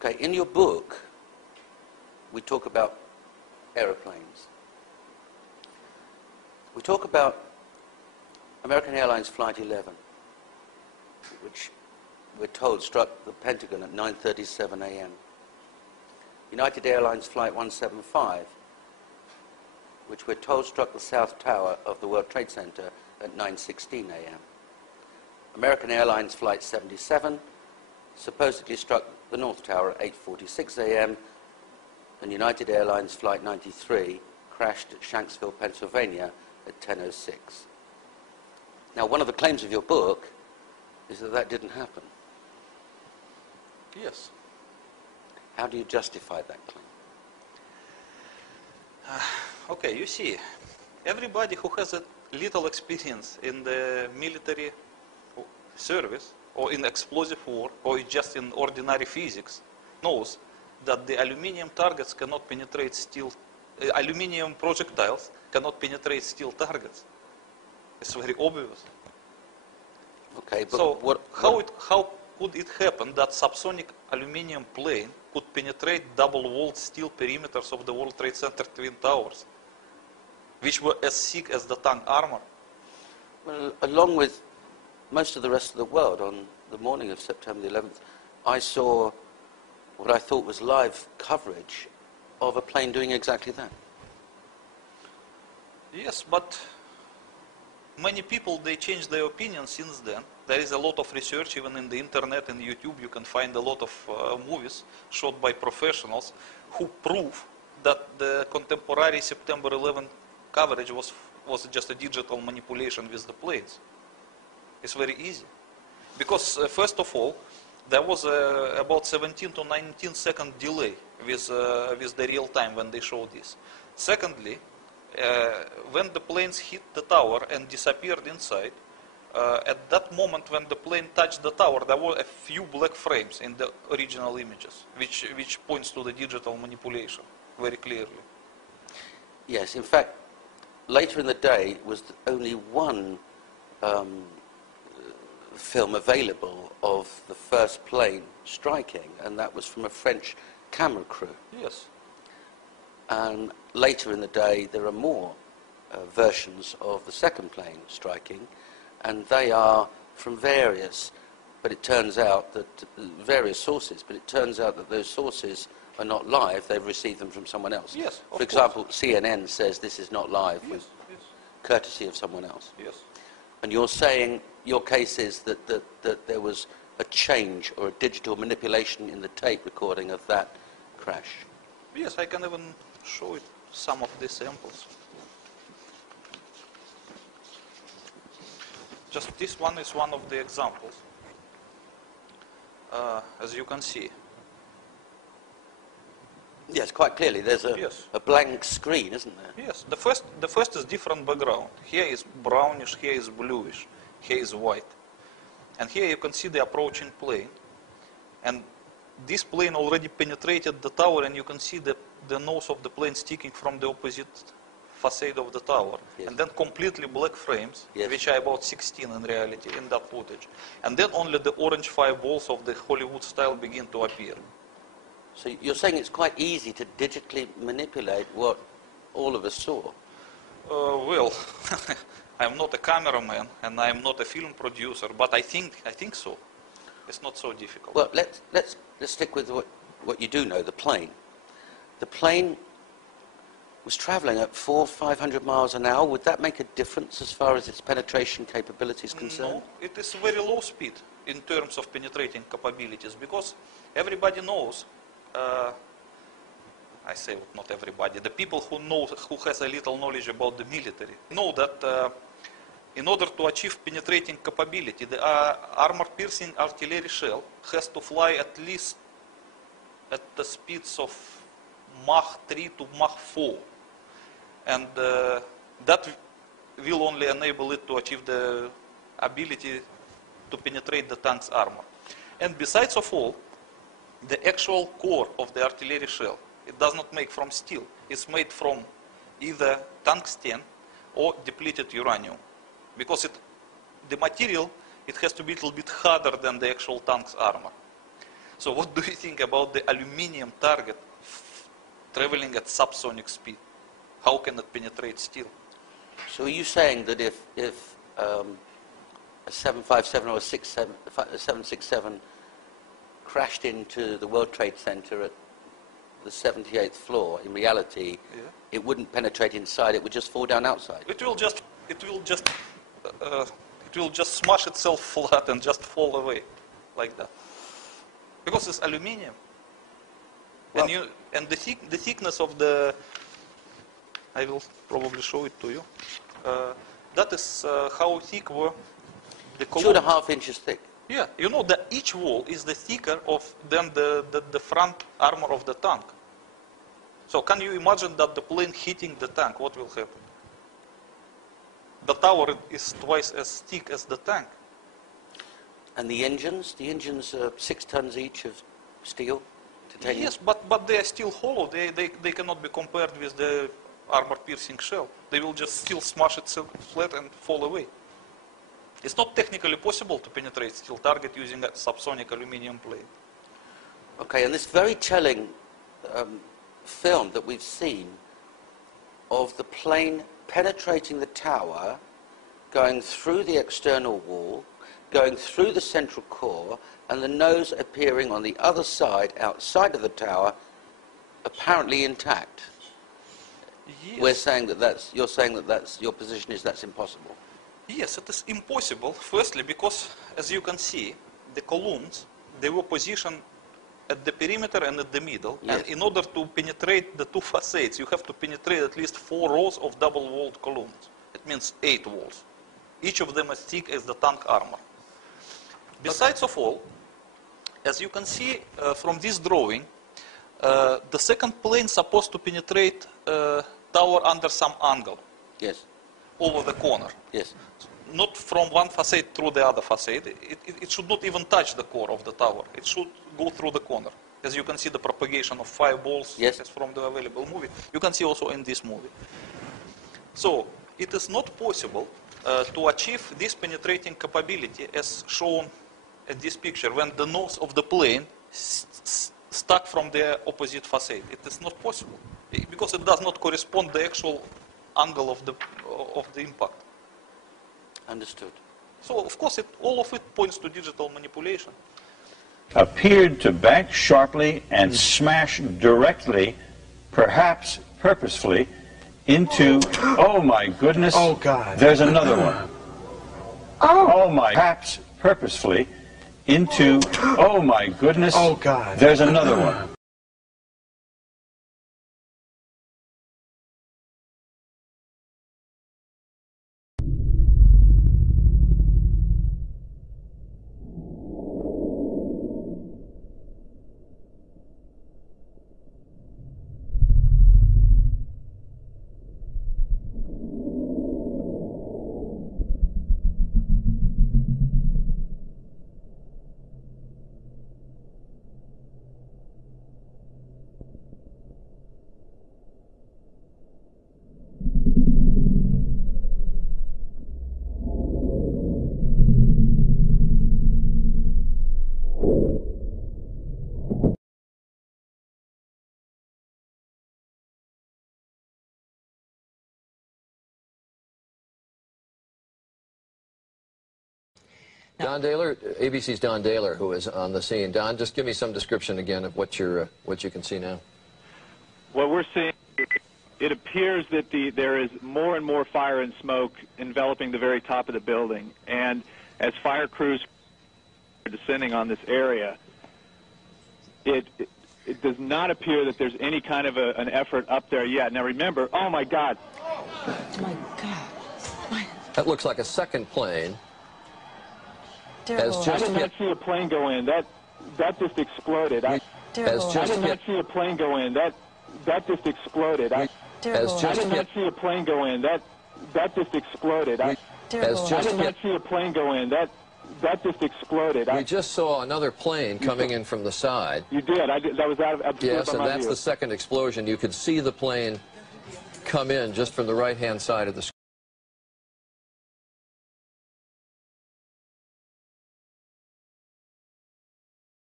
Okay, in your book, we talk about aeroplanes. We talk about American Airlines Flight 11, which we're told struck the Pentagon at 9:37 a.m. United Airlines Flight 175, which we're told struck the South Tower of the World Trade Center at 9:16 a.m. American Airlines Flight 77 supposedly struck the North Tower at 8:46 a.m. and United Airlines Flight 93 crashed at Shanksville, Pennsylvania at 10:06. Now, one of the claims of your book is that that didn't happen. Yes. How do you justify that claim? Okay, you see, everybody who has a little experience in the military service or in explosive war or just in ordinary physics knows that the aluminium targets cannot penetrate steel, aluminium projectiles cannot penetrate steel targets. It's very obvious. Okay, but so how could it happen that subsonic aluminium plane could penetrate double-walled steel perimeters of the World Trade Center Twin Towers, which were as thick as the tank armor? Well, along with most of the rest of the world, on the morning of September the 11th, I saw what I thought was live coverage of a plane doing exactly that. Yes, but many people, they changed their opinion since then. There is a lot of research, even in the internet and YouTube, you can find a lot of movies shot by professionals who prove that the contemporary September 11 coverage was just a digital manipulation with the planes. It's very easy. Because first of all, there was about 17 to 19 second delay with the real time when they showed this. Secondly, when the planes hit the tower and disappeared inside, at that moment when the plane touched the tower, there were a few black frames in the original images, which points to the digital manipulation very clearly. Yes, in fact, later in the day was only one film available of the first plane striking, and that was from a French camera crew. Yes. And later in the day, there are more versions of the second plane striking, and they are from various sources, but it turns out that those sources are not live, they've received them from someone else. Yes, For example, CNN says this is not live, yes, yes. courtesy of someone else. Yes. And you're saying your case is that there was a change or a digital manipulation in the tape recording of that crash. Yes, I can even show it, some of the samples. Just this one is one of the examples, as you can see. Yes, quite clearly. There's a blank screen, isn't there? Yes. The first is different background. Here is brownish, here is bluish, here is white. And here you can see the approaching plane. And this plane already penetrated the tower, and you can see the nose of the plane sticking from the opposite facade of the tower. Yes. And then completely black frames, yes. which are about 16 in reality in that footage. And then only the orange fireballs of the Hollywood style begin to appear. So you're saying it's quite easy to digitally manipulate what all of us saw? Well, I'm not a cameraman and I'm not a film producer, but I think so. It's not so difficult. Well, let's stick with what you do know, the plane. The plane was traveling at 400-500 miles an hour. Would that make a difference as far as its penetration capability is concerned? No, it is very low speed in terms of penetrating capabilities, because everybody knows, I say not everybody, the people who has a little knowledge about the military know that in order to achieve penetrating capability, the armor-piercing artillery shell has to fly at least at the speeds of Mach 3 to Mach 4. And that will only enable it to achieve the ability to penetrate the tank's armor. And besides of all, the actual core of the artillery shell, it does not make from steel. It's made from either tungsten or depleted uranium. Because the material, it has to be a little bit harder than the actual tank's armor. So what do you think about the aluminium target traveling at subsonic speed? How can it penetrate steel? So are you saying that if a 757 or a 767 crashed into the World Trade Center at the 78th floor, in reality, it wouldn't penetrate inside, it would just fall down outside? It will just smash itself flat and just fall away, like that. Because it's aluminium. Well, and the thickness of the, I will probably show it to you. That is how thick were the columns. 2.5 inches thick. Yeah, you know that each wall is the thicker than the front armor of the tank. So can you imagine that the plane hitting the tank, what will happen? The tower is twice as thick as the tank. And the engines? The engines are 6 tons each of steel, titanium? Yes, but they are still hollow. They cannot be compared with the armor-piercing shell. They will just still smash itself flat and fall away. It's not technically possible to penetrate steel target using a subsonic aluminium plate. Okay, and this very telling film that we've seen of the plane penetrating the tower, going through the external wall, going through the central core, and the nose appearing on the other side, outside of the tower, apparently intact. Yes. We're saying that you're saying that your position is that's impossible. Yes, it is impossible. Firstly, because as you can see, the columns, they were positioned at the perimeter and at the middle. Yes. And in order to penetrate the two facades, you have to penetrate at least 4 rows of double-walled columns. It means 8 walls. Each of them as thick as the tank armor. Besides of all, as you can see from this drawing, the second plane is supposed to penetrate tower under some angle. Yes. Over the corner. Yes. Not from one facade through the other facade. It should not even touch the core of the tower. It should go through the corner. As you can see the propagation of fireballs, yes, as from the available movie. You can see also in this movie. So it is not possible to achieve this penetrating capability as shown in this picture when the nose of the plane stuck from the opposite facade. It is not possible because it does not correspond to the actual angle of the impact. Understood. So of course all of it points to digital manipulation. Appeared to bank sharply and smash directly, perhaps purposefully, into, oh my goodness, oh God, there's another one. Oh my, perhaps purposefully, into, oh my goodness, oh God, there's another one. Don Daler, ABC's Don Daler, who is on the scene. Don, just give me some description again of what you can see now. What we're seeing, it appears that there is more and more fire and smoke enveloping the very top of the building. And as fire crews are descending on this area, it does not appear that there's any kind of an effort up there yet. Now remember, oh my God. Oh my God. That looks like a second plane. I did not see a plane go in. That just exploded. I did not see a plane go in. That just exploded. I did not see a plane go in. That just exploded. I did not see a plane go in. That just exploded. We just saw another plane coming in from the side. You did. That was out of yes, and that's the second explosion. You could see the plane come in just from the right-hand side of the screen.